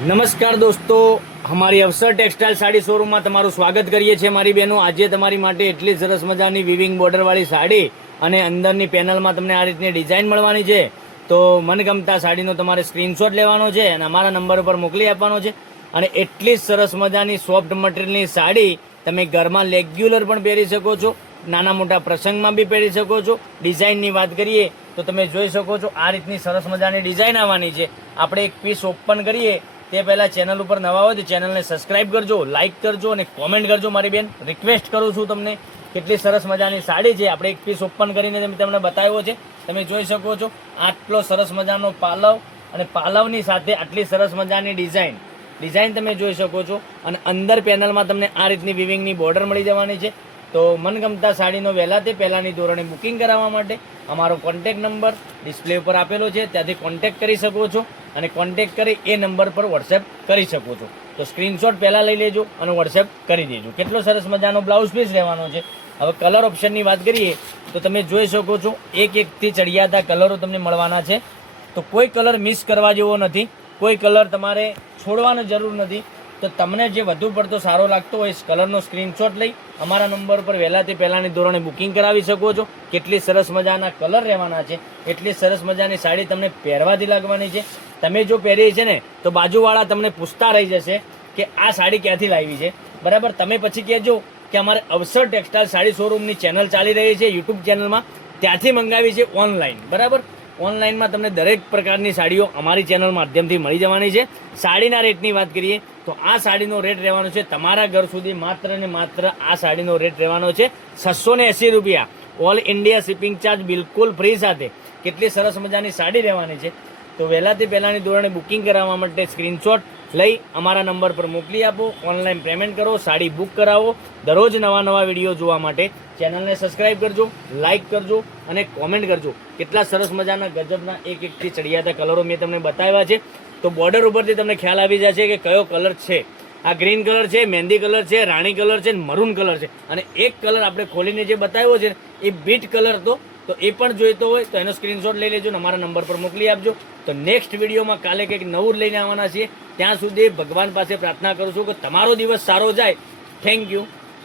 નમસ્કાર દોસ્તો, हमारी અવસર ટેક્સટાઇલ સાડી શોરૂમમાં તમારું સ્વાગત કરીએ છીએ મારી બહેનો। આજે તમારી માટે એટલી સરસ મજાની વિવિંગ બોર્ડરવાળી સાડી અને અંદરની પેનલમાં તમને આ રીતની ડિઝાઇન મળવાની છે। તો મનગમતા સાડીનો તમારે સ્ક્રીનશોટ લેવાનો છે અને અમારા નંબર ઉપર મોકલી આપવાનો છે। અને એટલી સરસ મજાની સોફ્ટ મટીરિયલની સાડી તમે ઘરમાં રેગ્યુલર પણ પહેરી શકો છો, નાના મોટા પ્રસંગમાં બી પહેરી શકો છો। ડિઝાઇનની વાત કરીએ તો તમે જોઈ શકો છો આ રીતની સરસ મજાની ડિઝાઇન આવવાની છે। આપણે એક પીસ ઓપન કરીએ તે પહેલાં ચેનલ ઉપર નવા હોય તો ચેનલને સબસ્ક્રાઇબ કરજો, લાઇક કરજો અને કોમેન્ટ કરજો મારી બેન। રિક્વેસ્ટ કરું છું તમને, કેટલી સરસ મજાની સાડી છે। આપણે એક પીસ ઓપન કરીને તમને બતાવ્યો છે, તમે જોઈ શકો છો। આટલો સરસ મજાનો પાલવ અને પાલવની સાથે આટલી સરસ મજાની ડિઝાઇન તમે જોઈ શકો છો। અને અંદર પેનલમાં તમને આ રીતની વિવિંગની બોર્ડર મળી જવાની છે। તો મનગમતા સાડીનો વહેલા તે પહેલાંની ધોરણે બુકિંગ કરાવવા માટે અમારો કોન્ટેક નંબર ડિસ્પ્લે ઉપર આપેલો છે, ત્યાંથી કોન્ટેક કરી શકો છો અને કોન્ટેક કરી એ નંબર પર વોટ્સએપ કરી શકો છો। તો સ્ક્રીનશોટ પહેલાં લઈ લેજો અને વોટ્સએપ કરી દેજો। કેટલો સરસ મજાનો બ્લાઉઝ પીસ રહેવાનો છે। હવે કલર ઓપ્શનની વાત કરીએ તો તમે જોઈ શકો છો એકથી ચડિયાતા કલરો તમને મળવાના છે। તો કોઈ કલર મિસ કરવા જેવો નથી, કોઈ કલર તમારે છોડવાનો જરૂર નથી। તો તમને જે વધુ પડતો સારો લાગતો હોય કલરનો સ્ક્રીનશોટ લઈ અમારા નંબર પર વહેલા તે પહેલાંની ધોરણે બુકિંગ કરાવી શકો છો। કેટલી સરસ મજાના કલર રહેવાના છે, એટલી સરસ મજાની સાડી તમને પહેરવાથી લાગવાની છે। તમે જો પહેરી છે ને તો બાજુવાળા તમને પૂછતા રહી જશે કે આ સાડી ક્યાંથી લાવી છે, બરાબર। તમે પછી કહેજો કે અમારે અવસર ટેક્સટાઇલ સાડી શોરૂમની ચેનલ ચાલી રહી છે યુટ્યુબ ચેનલમાં, ત્યાંથી મંગાવી છે ઓનલાઈન, બરાબર। ઓનલાઈનમાં તમને દરેક પ્રકારની સાડીઓ અમારી ચેનલ માધ્યમથી મળી જવાની છે। સાડીના રેટની વાત કરીએ તો આ સાડીનો રેટ રહેવાનો છે તમારા ઘર સુધી માત્ર ને માત્ર આ સાડીનો રેટ રહેવાનો છે 680 રૂપિયા। ઓલ ઇન્ડિયા શિપિંગ ચાર્જ બિલકુલ ફ્રી સાથે કેટલી સરસ મજાની સાડી રહેવાની છે। તો વહેલાથી પહેલાંની ધોરણે બુકિંગ કરાવવા માટે સ્ક્રીનશોટ લઈ અમારા નંબર પર મોકલી આપો, ઓનલાઈન પેમેન્ટ કરો, સાડી બુક કરાવો। દરરોજ નવા વિડીયો જોવા માટે ચેનલને સબસ્ક્રાઇબ કરજો, લાઇક કરજો અને કોમેન્ટ કરજો। કેટલા સરસ મજાના ગજબના એકથી ચડિયાતા કલરો મેં તમને બતાવ્યા છે। તો બોર્ડર ઉપરથી તમને ખ્યાલ આવી જશે કે કયો કલર છે। આ ગ્રીન કલર છે, મહેંદી કલર છે, રાણી કલર છે, મરૂન કલર છે અને એક કલર આપણે ખોલીને જે બતાવ્યો છે એ બીટ કલર હતો। તો એ પણ જોઈતો હોય તો એનો સ્ક્રીનશોટ લઈ લેજો અને અમારા નંબર પર મોકલી આપજો। તો નેક્સ્ટ વિડીયોમાં કાલે કંઈક નવું લઈને આવવાના છીએ। ત્યાં સુધી ભગવાન પાસે પ્રાર્થના કરું છું કે તમારો દિવસ સારો જાય। Thank you.